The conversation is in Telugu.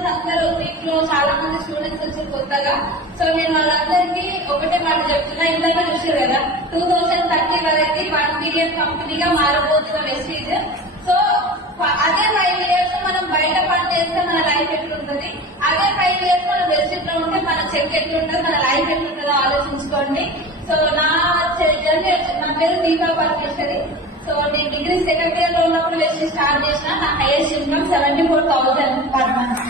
స్టూడెంట్స్ అందరూ దీంట్లో చాలా మంది స్టూడెంట్స్ వచ్చి కొత్తగా. సో నేను వాళ్ళందరికీ ఒకటే మాట చెప్తున్నా, ఇందాక చూసారు కదా 2030 వరకు 1 బిలియన్ కంపెనీగా మారబోతున్న వెస్టీజ్. సో అదే 5 years మనం బయట పని చేస్తే మన లైఫ్ ఎట్లుంటుంది, అదే 5 years మనం వెస్టీజ్ లో ఉంటే మన చెక్ ఎట్లుంటుంది, మన లైఫ్ ఎట్లుంటుందో ఆలోచించుకోండి. సో నా పేరు దీపా పరమేశ్వరి. సో నేను డిగ్రీ సెకండ్ ఇయర్ లో ఉన్నప్పుడు వెస్టీజ్ స్టార్ట్ చేసిన. నా హైయెస్ట్ ఇన్కమ్ 74,000 పర్ మంత్.